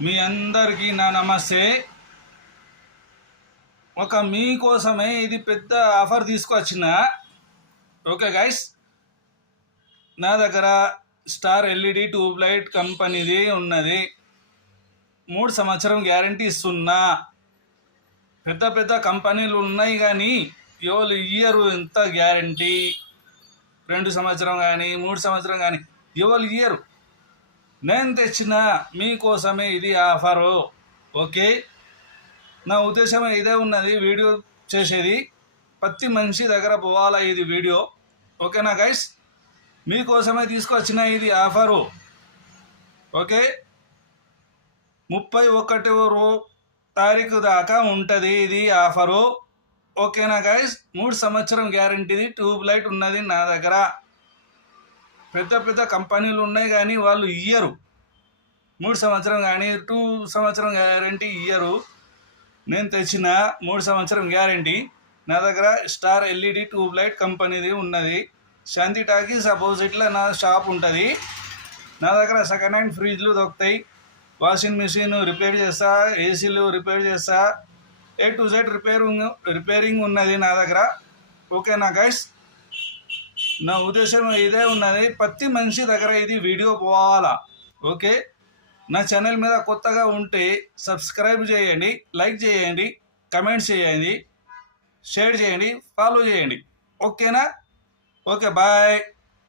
మీ అందరికీ నా నమస్తే. మీకోసమే ఇది పెద్ద ఆఫర్ తీసుకొచ్చిన. ఓకే గైస్, నా దగ్గర స్టార్ ఎల్ఈడి ట్యూబ్ లైట్ కంపెనీది ఉన్నది. 3 సంవత్సరం గ్యారంటీ ఇస్తున్నా. పెద్ద పెద్ద కంపెనీలు ఉన్నాయి కానీ ఎవరు ఇయ్యరు ఎంత గ్యారంటీ. 2 సంవత్సరం కానీ 3 సంవత్సరం కానీ ఎవరు ఇయ్యరు. నేను తెచ్చిన మీకోసమే ఇది ఆఫరు. ఓకే, నా ఉద్దేశం ఇదే ఉన్నది వీడియో చేసేది. ప్రతి మనిషి దగ్గర పోవాలా ఇది వీడియో. ఓకేనా గైస్, మీకోసమే తీసుకొచ్చిన ఇది ఆఫరు. ఓకే, 31వ తారీఖు దాకా ఉంటుంది ఇది ఆఫరు. ఓకేనా గైస్, 3 సంవత్సరం గ్యారంటీది ట్యూబ్ లైట్ ఉన్నది నా దగ్గర. పెద్ద పెద్ద కంపెనీలు ఉన్నాయి కానీ వాళ్ళు ఇయ్యరు 3 సంవత్సరం కానీ 2 సంవత్సరం గ్యారంటీ ఇయ్యరు. నేను తెచ్చిన 3 సంవత్సరం గ్యారంటీ. నా దగ్గర స్టార్ ఎల్ఈడి ట్యూబ్ లైట్ కంపెనీది ఉన్నది. శాంతి టాకీస్ అపోజిట్లో నా షాప్ ఉంటుంది. నా దగ్గర సెకండ్ హ్యాండ్ ఫ్రిడ్జ్లు దొరుకుతాయి, వాషింగ్ మిషన్ రిపేర్ చేస్తా, ఏసీలు రిపేర్ చేస్తా, A to Z రిపేరింగ్ ఉన్నది నా దగ్గర. ఓకేనా గైస్, నా ఉద్దేశం ఇదే ఉన్నది. ప్రతి మనిషి దగ్గర ఇది వీడియో పోవాలా. ఓకే, నా ఛానల్ మీద కొత్తగా ఉంటే సబ్స్క్రైబ్ చేయండి, లైక్ చేయండి, కమెంట్స్ చేయండి, షేర్ చేయండి, ఫాలో చేయండి. ఓకేనా? Okay, bye.